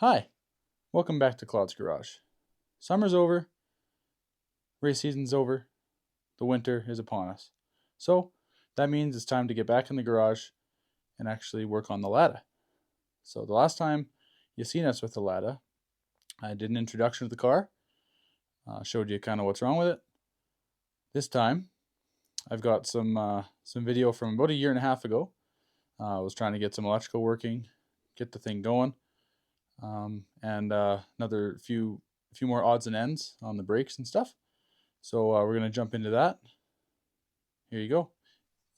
Hi, welcome back to Claude's Garage. Summer's over, race season's over, the winter is upon us. So that means it's time to get back in the garage and actually work on the Lada. So the last time you seen us with the Lada, I did an introduction of the car, showed you kind of what's wrong with it. This time, I've got some video from about a year and a half ago. I was trying to get some electrical working, get the thing going. And another few more odds and ends on the brakes and stuff. So we're gonna jump into that. Here you go.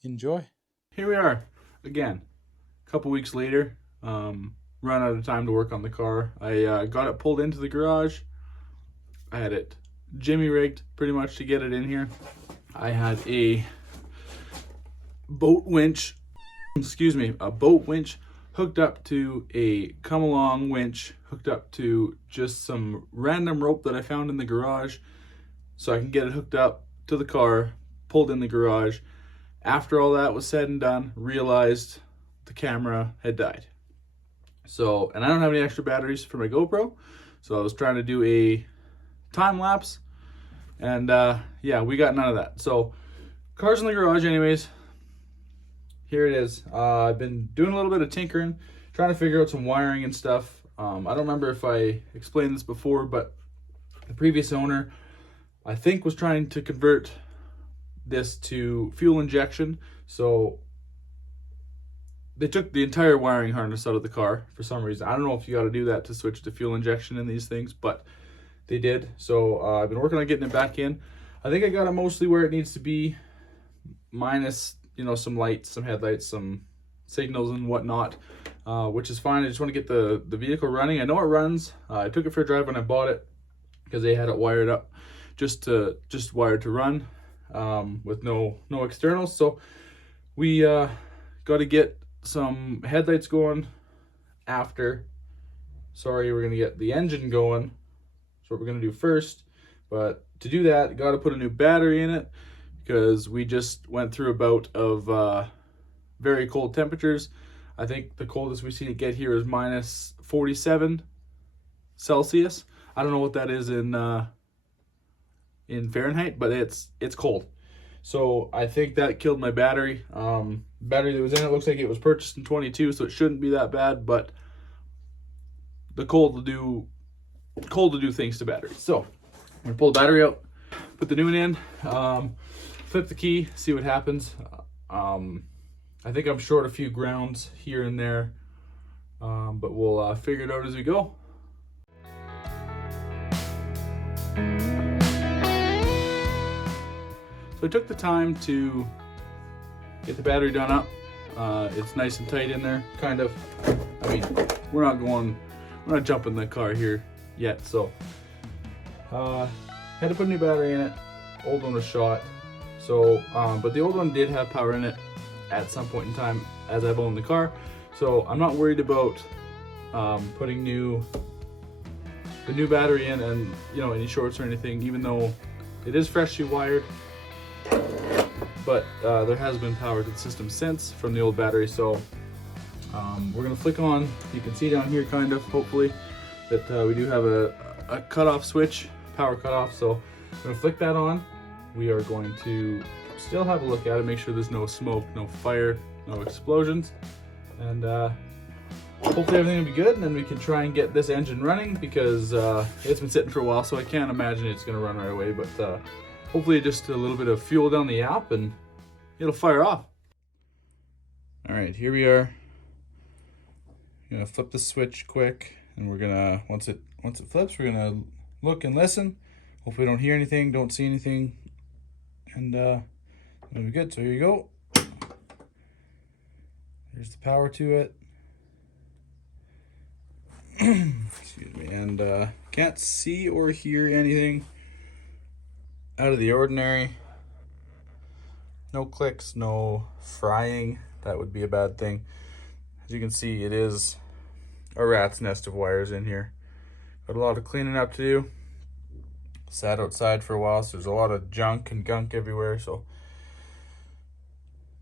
Enjoy. Here we are again, a couple weeks later. Run out of time to work on the car. I got it pulled into the garage. I had it jimmy rigged pretty much to get it in here. I had a boat winch, a boat winch hooked up to a come along winch, hooked up to just some random rope that I found in the garage so I can get it hooked up to the car, pulled in the garage. After all that was said and done, realized the camera had died. So, and I don't have any extra batteries for my GoPro, so I was trying to do a time lapse, and yeah, we got none of that. So, car's in the garage anyways. Here it is. I've been doing a little bit of tinkering, trying to figure out some wiring and stuff. I don't remember if I explained this before, but the previous owner, I think, was trying to convert this to fuel injection. So they took the entire wiring harness out of the car for some reason. I don't know if you got to do that to switch to fuel injection in these things, but they did. So I've been working on getting it back in. I think I got it mostly where it needs to be, minus, you know, some lights, some headlights, some signals and whatnot, which is fine. I just want to get the vehicle running. I know it runs. I took it for a drive when I bought it because they had it wired up just wired to run, with no externals. So we got to get some headlights going after. Sorry, we're gonna get the engine going. That's what we're gonna do first. But to do that, got to put a new battery in it because we just went through a bout of very cold temperatures. I think the coldest we've seen it get here is minus 47 Celsius. I don't know what that is in Fahrenheit, but it's cold. So I think that killed my battery. Battery that was in it looks like it was purchased in 22, so it shouldn't be that bad, but the cold will do things to batteries. So I'm gonna pull the battery out, put the new one in, flip the key, see what happens. I think I'm short a few grounds here and there, but we'll figure it out as we go. So I took the time to get the battery done up. It's nice and tight in there, kind of. I mean, we're not jumping the car here yet, so had to put a new battery in it. Old one was shot, so but the old one did have power in it at some point in time as I've owned the car, so I'm not worried about putting the new battery in and, you know, any shorts or anything, even though it is freshly wired. But there has been power to the system since from the old battery, so we're gonna flick on. You can see down here, kind of, hopefully, that we do have a cutoff switch, power cutoff. So I'm gonna flick that on. We are going to still have a look at it, make sure there's no smoke, no fire, no explosions, and hopefully everything will be good. And then we can try and get this engine running because it's been sitting for a while, so I can't imagine it's gonna run right away. But hopefully just a little bit of fuel down the app and it'll fire off. All right, here we are. I'm gonna flip the switch quick, and we're gonna, once it flips, we're gonna look and listen. Hopefully don't hear anything, don't see anything, and it'll be good. So here you go. There's the power to it. Excuse me, and can't see or hear anything out of the ordinary. No clicks, no frying. That would be a bad thing. As you can see, it is a rat's nest of wires in here. Got a lot of cleaning up to do. Sat outside for a while, so there's a lot of junk and gunk everywhere. So,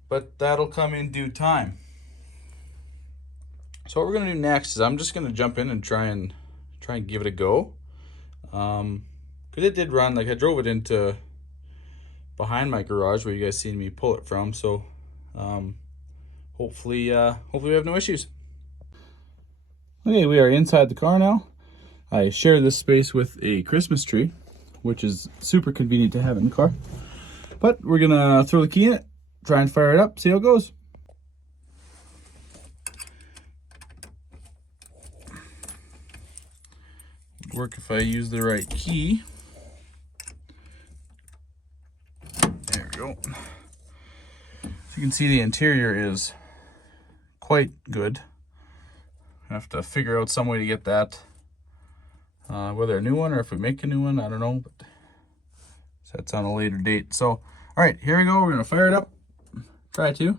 but that'll come in due time. So what we're gonna do next is I'm just gonna jump in and try and give it a go. Because it did run, like I drove it into behind my garage where you guys seen me pull it from. So hopefully we have no issues. Okay, we are inside the car now. I share this space with a Christmas tree, which is super convenient to have in the car. But we're gonna throw the key in it, try and fire it up, see how it goes. Would work if I use the right key. There we go. So you can see the interior is quite good. I have to figure out some way to get that, whether a new one or if we make a new one, I don't know, but that's on a later date. So, all right, here we go. We're gonna fire it up. Try to.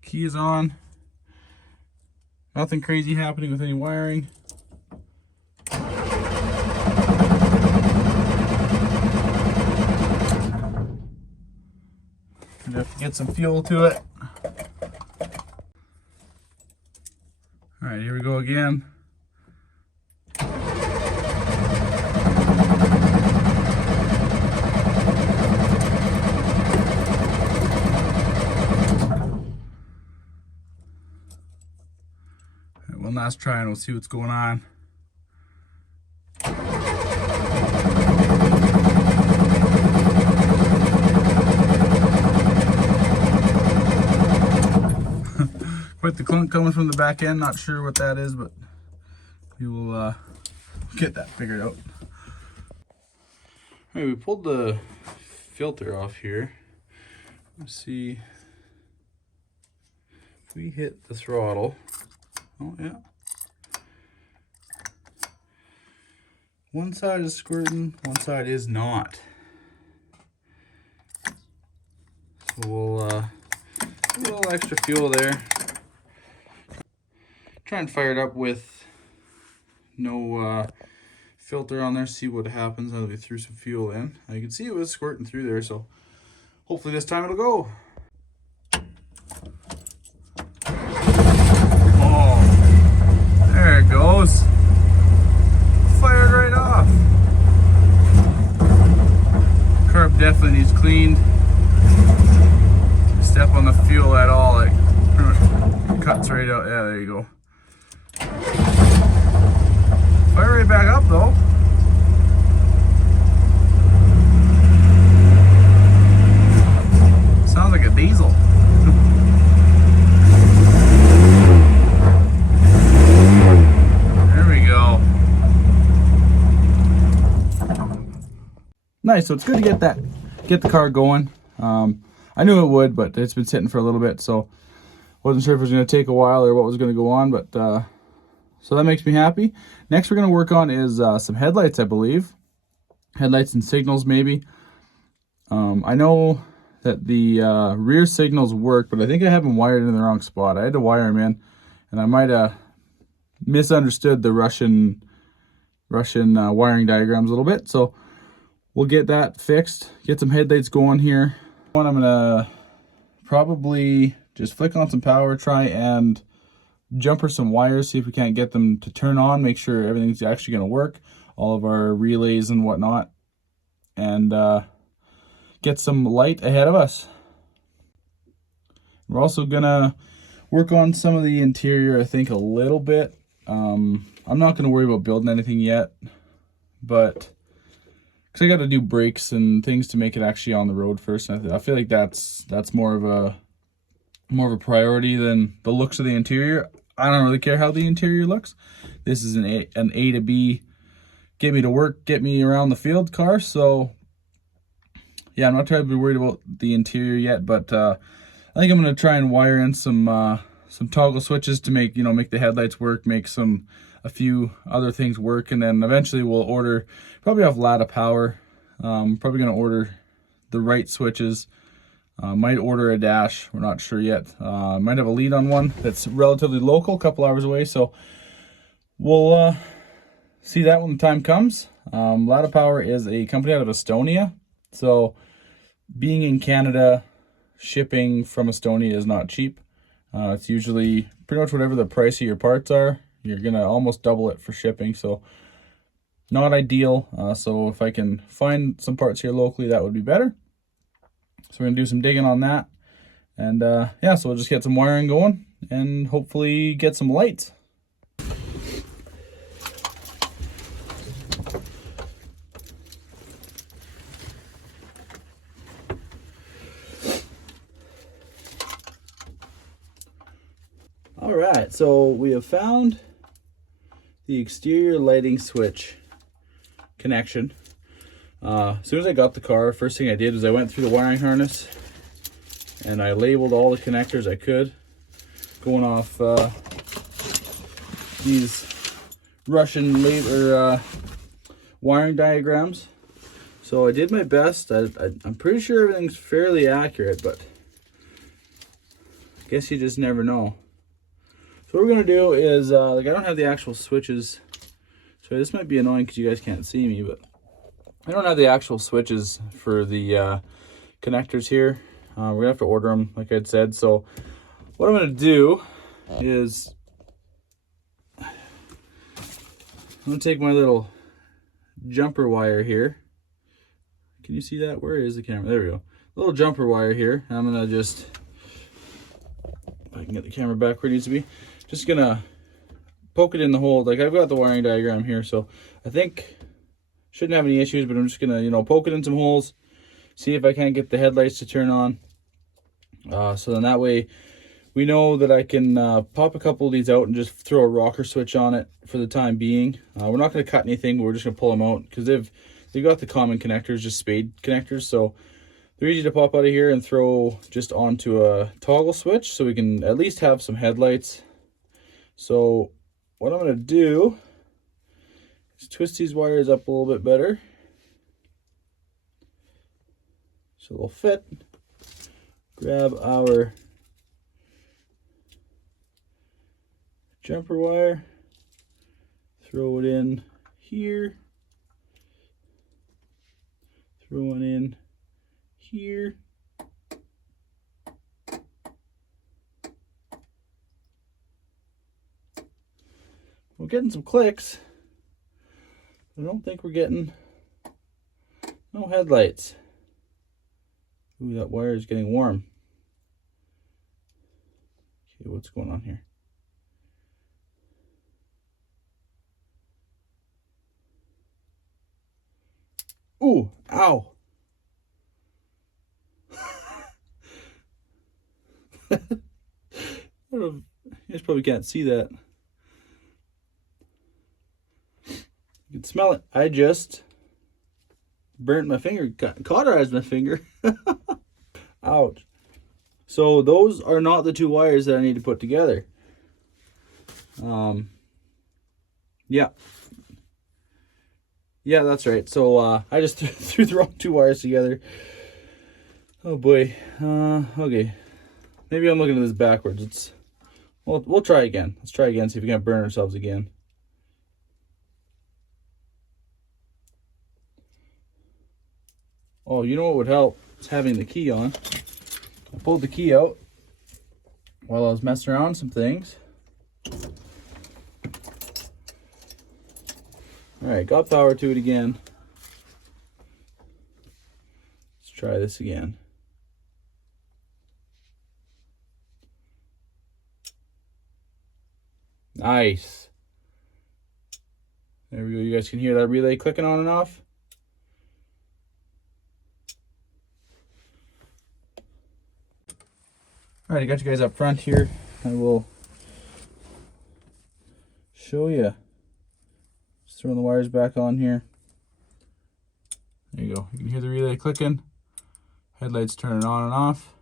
Key is on. Nothing crazy happening with any wiring. Gonna have to get some fuel to it. All right, here we go again. One last try and we'll see what's going on. Quite the clunk coming from the back end. Not sure what that is, but we will get that figured out. All right, we pulled the filter off here. Let's see if we hit the throttle. Oh yeah. One side is squirting, one side is not. So we'll a little extra fuel there. Try and fire it up with no filter on there, see what happens as we threw some fuel in. You can see it was squirting through there, so hopefully this time it'll go. Oh, there it goes. Fired right off. Carb definitely needs cleaned. Step on the fuel at all, it pretty much cuts right out. Yeah, there you go. Fire right back up though. Sounds like a diesel. There we go. Nice, so it's good to get the car going. I knew it would, but it's been sitting for a little bit, so wasn't sure if it was going to take a while or what was going to go on, but so that makes me happy. Next we're going to work on is some headlights, I believe. Headlights and signals, maybe. I know that the rear signals work, but I think I have them wired in the wrong spot. I had to wire them in, and I might have misunderstood the Russian wiring diagrams a little bit. So we'll get that fixed, get some headlights going here. I'm going to probably just flick on some power, try and jumper some wires, see if we can't get them to turn on, make sure everything's actually going to work, all of our relays and whatnot, and get some light ahead of us. We're also going to work on some of the interior, I think, a little bit. I'm not going to worry about building anything yet, but because I got to do brakes and things to make it actually on the road first. I feel like that's more of a priority than the looks of the interior. I don't really care how the interior looks. This is an A to B, get me to work, get me around the field car. So yeah, I'm not terribly worried about the interior yet, but I think I'm going to try and wire in some toggle switches to make the headlights work, make a few other things work, and then eventually we'll order, probably off Lada Power, probably going to order the right switches, might order a dash, we're not sure yet, might have a lead on one that's relatively local, a couple hours away, so we'll see that when the time comes. Lada Power is a company out of Estonia, so being in Canada, shipping from Estonia is not cheap. It's usually pretty much whatever the price of your parts are. You're gonna almost double it for shipping, so not ideal. So if I can find some parts here locally, that would be better. So we're gonna do some digging on that, and yeah, so we'll just get some wiring going and hopefully get some lights. All right, so we have found the exterior lighting switch connection. As soon as I got the car, first thing I did is I went through the wiring harness and I labeled all the connectors I could, going off these Russian wiring diagrams. So I did my best. I'm pretty sure everything's fairly accurate, but I guess you just never know. So what we're gonna do is, like, I don't have the actual switches, so this might be annoying because you guys can't see me, but I don't have the actual switches for the connectors here. We're gonna have to order them, like I'd said. So what I'm gonna do is I'm gonna take my little jumper wire here. Can you see that? Where is the camera? There we go. Little jumper wire here. I'm gonna just, if I can get the camera back where it needs to be, just gonna poke it in the hole. Like, I've got the wiring diagram here, so I think shouldn't have any issues, but I'm just gonna, you know, poke it in some holes, see if I can't get the headlights to turn on. So then that way we know that I can pop a couple of these out and just throw a rocker switch on it for the time being. We're not gonna cut anything, but we're just gonna pull them out because they've got the common connectors, just spade connectors, so they're easy to pop out of here and throw just onto a toggle switch so we can at least have some headlights. So what I'm gonna do is twist these wires up a little bit better so they'll fit. Grab our jumper wire, throw it in here, throw it in here. We're getting some clicks. I don't think we're getting no headlights. Ooh, that wire is getting warm. Okay, what's going on here? Ooh, ow. I don't know, you guys probably can't see that. You can smell it. I just burnt my finger, cauterized my finger. Ouch. So those are not the two wires that I need to put together. Yeah, that's right. So I just threw the wrong two wires together. Oh boy. Okay, maybe I'm looking at this backwards. We'll try again. Let's try again, see if we can't burn ourselves again. Oh, you know what would help? It's having the key on. I pulled the key out while I was messing around with some things. Alright, got power to it again. Let's try this again. Nice. There we go. You guys can hear that relay clicking on and off. All right, I got you guys up front here. I will show you. Just throwing the wires back on here. There you go. You can hear the relay clicking. Headlights turning on and off.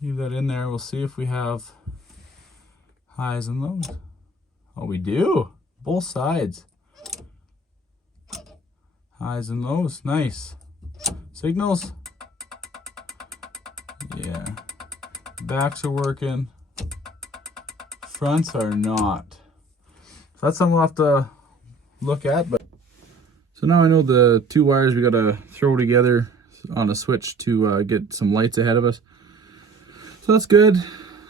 Leave that in there. We'll see if we have highs and lows. Oh, we do. Both sides. Highs and lows. Nice. Signals. Yeah. Backs are working. Fronts are not. So that's something we'll have to look at. But so now I know the two wires we gotta throw together on a switch to get some lights ahead of us. So that's good.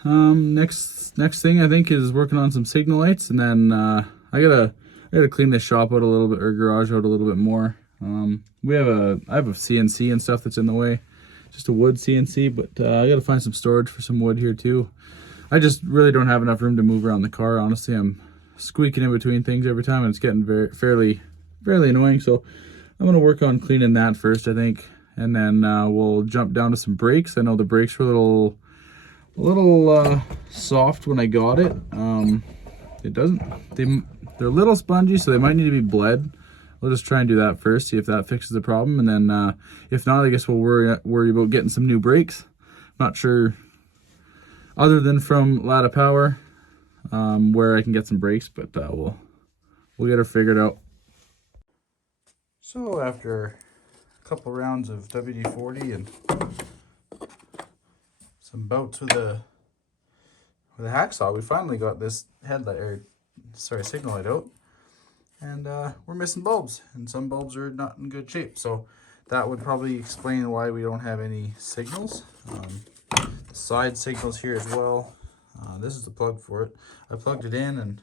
Next thing I think is working on some signal lights, and then I gotta clean this shop out a little bit, or garage out a little bit more. I have a CNC and stuff that's in the way, just a wood CNC, but I gotta find some storage for some wood here too. I just really don't have enough room to move around the car. Honestly, I'm squeaking in between things every time, and it's getting fairly annoying. So I'm gonna work on cleaning that first, I think, and then we'll jump down to some brakes. I know the brakes were a little soft when I got it. They're a little spongy, so they might need to be bled. We'll just try and do that first, see if that fixes the problem, and then if not, I guess we'll worry about getting some new brakes. Not sure, other than from Lada Power, where I can get some brakes, but we'll get her figured out. So after a couple rounds of WD-40 and some bouts with a hacksaw, we finally got this signal light out, and we're missing bulbs, and some bulbs are not in good shape, so that would probably explain why we don't have any signals. The side signals here as well. This is the plug for it. I plugged it in, and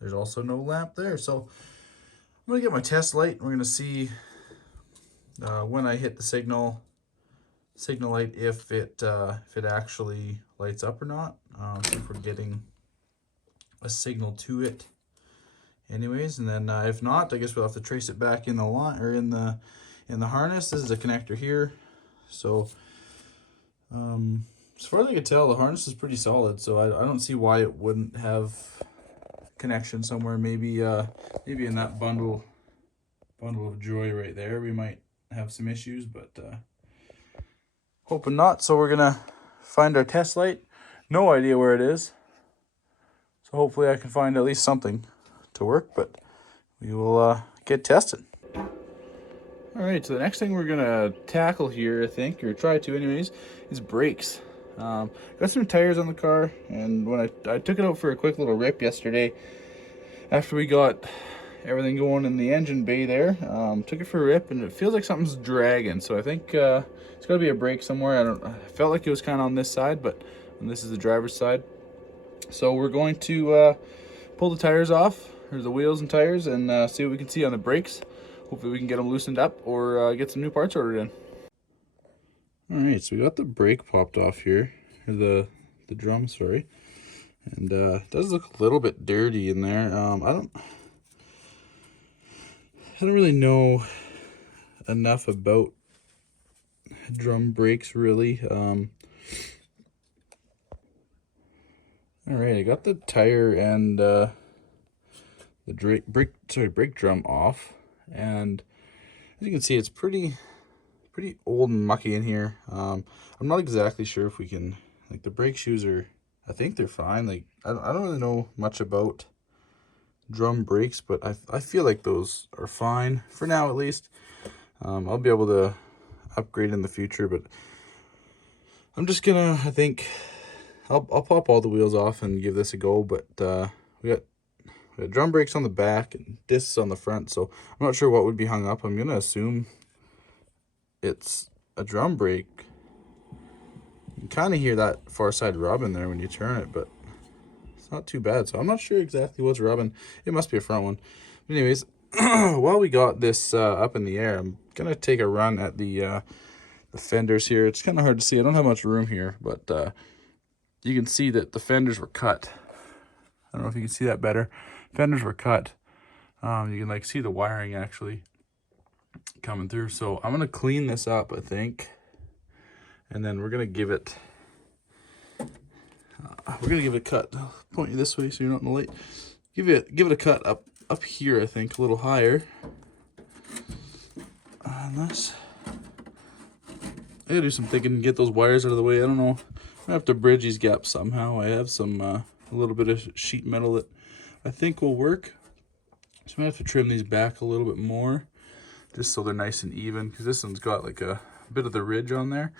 there's also no lamp there, so I'm gonna get my test light. We're gonna see when I hit the signal light if it actually lights up or not. If we're getting a signal to it anyways, and then if not, I guess we'll have to trace it back in the line, or in the harness. This is a connector here, so as far as I can tell, the harness is pretty solid, so I don't see why it wouldn't have connection somewhere. Maybe in that bundle of joy right there, we might have some issues, but hoping not. So we're gonna find our test light. No idea where it is, so hopefully I can find at least something to work, but we will get tested. All right, so the next thing we're gonna tackle here, I think, or try to anyways, is brakes. Got some tires on the car, and when I took it out for a quick little rip yesterday, after we got everything going in the engine bay there, took it for a rip, and it feels like something's dragging, so I think it's got to be a brake somewhere. I felt like it was kind of on this side, but this is the driver's side. So we're going to pull the tires off, or the wheels and tires, and see what we can see on the brakes. Hopefully we can get them loosened up, or get some new parts ordered in. All right, so we got the brake popped off here, or the drum, sorry, and it does look a little bit dirty in there. I don't really know enough about drum brakes, really. All right, I got the tire and the brake drum off, and as you can see, it's pretty old and mucky in here. I'm not exactly sure if we can, like, the brake shoes I think they're fine. Like, I don't really know much about drum brakes, but I feel like those are fine for now, at least. I'll be able to upgrade in the future, but I'm just gonna, I think I'll pop all the wheels off and give this a go. But we got drum brakes on the back and discs on the front, so I'm not sure what would be hung up. I'm gonna assume it's a drum brake. You can kind of hear that far side rubbing there when you turn it, but it's not too bad. So I'm not sure exactly what's rubbing. It must be a front one. But anyways, while we got this up in the air, I'm gonna take a run at the fenders here. It's kind of hard to see. I don't have much room here, but you can see that the fenders were cut. I don't know if you can see that better. Fenders were cut. You can, like, see the wiring actually coming through. So I'm gonna clean this up, I think, and then we're gonna give it a cut. I'll point you this way so you're not in the light. Give it a cut up here, I think, a little higher. Unless I gotta do some thinking and get those wires out of the way. I don't know. I have to bridge these gaps somehow. I have some a little bit of sheet metal that I think will work. So I'm gonna have to trim these back a little bit more, just so they're nice and even, because this one's got like a bit of the ridge on there,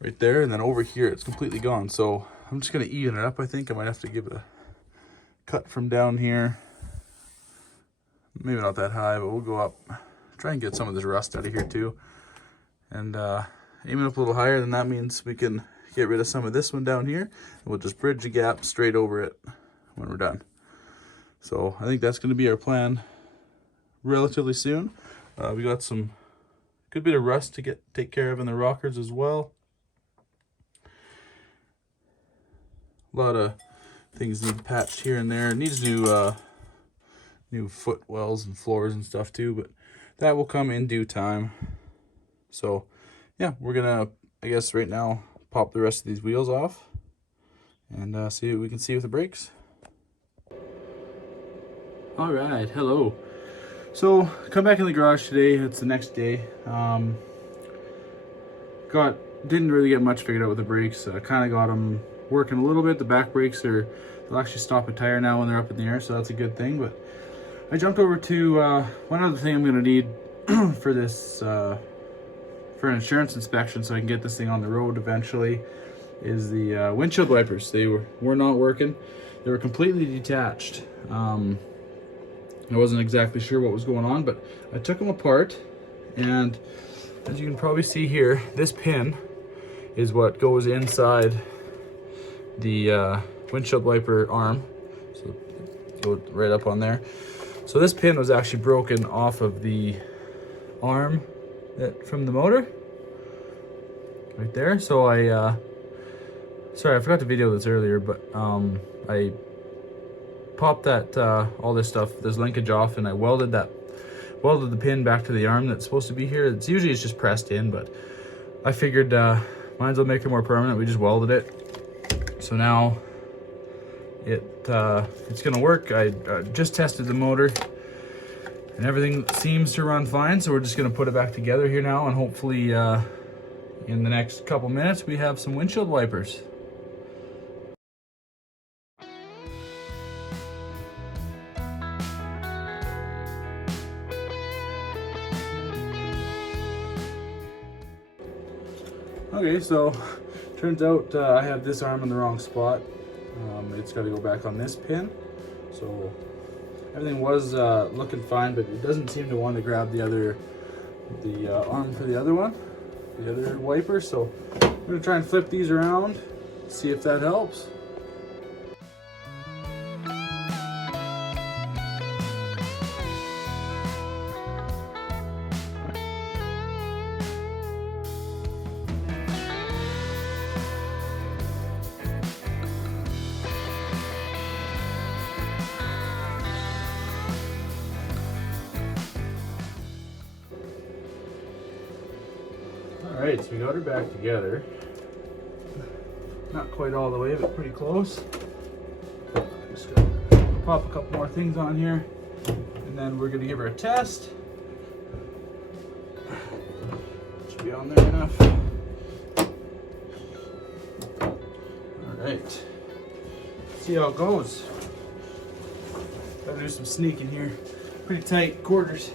right there, and then over here it's completely gone. So I'm just gonna even it up. I think I might have to give it a cut from down here. Maybe not that high, but we'll go up. Try and get some of this rust out of here too. And aim it up a little higher, then that means we can get rid of some of this one down here, and we'll just bridge the gap straight over it when we're done. So I think that's going to be our plan relatively soon. We got some good bit of rust to take care of in the rockers as well. A lot of things need patched here and there. It needs new foot wells and floors and stuff too, but that will come in due time. So yeah, we're gonna, I guess right now, pop the rest of these wheels off and see what we can see with the brakes. All right, hello. So come back in the garage today. It's the next day. Didn't really get much figured out with the brakes. Kind of got them working a little bit. The back brakes they'll actually stop a tire now when they're up in the air, so that's a good thing. But I jumped over to one other thing I'm going to need for this for an insurance inspection, so I can get this thing on the road eventually, is the windshield wipers. They were not working. They were completely detached. I wasn't exactly sure what was going on, but I took them apart, and as you can probably see here, this pin is what goes inside the windshield wiper arm. So go right up on there. So this pin was actually broken off of the arm from the motor right there. So sorry, I forgot to video this earlier, but I popped that all this stuff, this linkage off, and I welded the pin back to the arm that's supposed to be here. It's just pressed in, but I figured might as well make it more permanent. We just welded it, so now it's gonna work. I just tested the motor and everything seems to run fine, so we're just gonna put it back together here now, and hopefully in the next couple minutes we have some windshield wipers. Okay, so turns out I have this arm in the wrong spot. It's got to go back on this pin. So everything was looking fine, but it doesn't seem to want to grab the arm for the other one, the other wiper. So I'm gonna try and flip these around, see if that helps. Alright, so we got her back together. Not quite all the way, but pretty close. Just gonna pop a couple more things on here, and then we're gonna give her a test. Should be on there enough. Alright, see how it goes. Gotta do some sneaking here. Pretty tight quarters.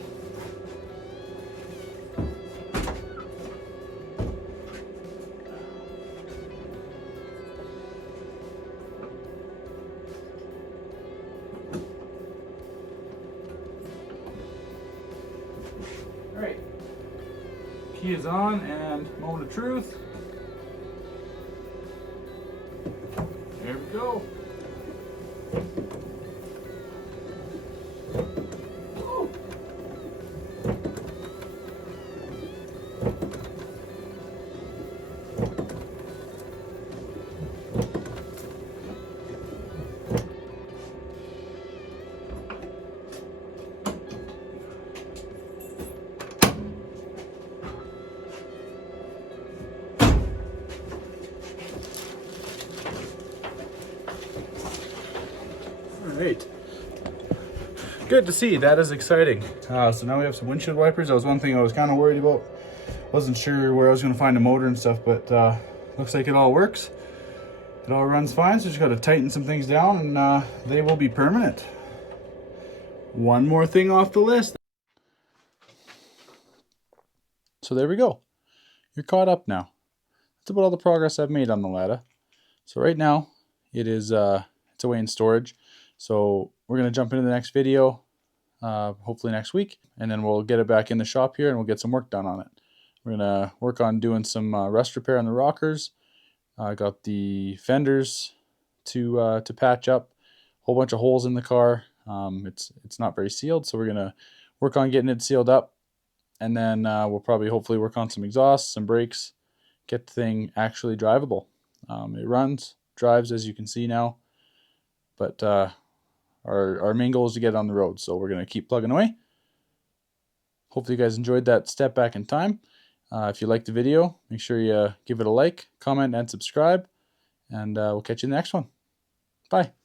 Alright, key is on, and moment of truth. There we go. Alright, good to see. That is exciting. So now we have some windshield wipers. That was one thing I was kind of worried about. Wasn't sure where I was going to find a motor and stuff, but looks like it all works. It all runs fine, so just got to tighten some things down, and they will be permanent. One more thing off the list. So there we go. You're caught up now. That's about all the progress I've made on the Lada. So right now, it's away in storage. So we're going to jump into the next video, hopefully next week, and then we'll get it back in the shop here and we'll get some work done on it. We're going to work on doing some rust repair on the rockers, I got the fenders to patch up. A whole bunch of holes in the car. It's not very sealed, so we're gonna work on getting it sealed up, and then we'll probably hopefully work on some exhausts, some brakes, get the thing actually drivable. It drives as you can see now, but our main goal is to get it on the road, so we're gonna keep plugging away. Hopefully you guys enjoyed that step back in time. If you liked the video, make sure you give it a like, comment, and subscribe, and we'll catch you in the next one. Bye.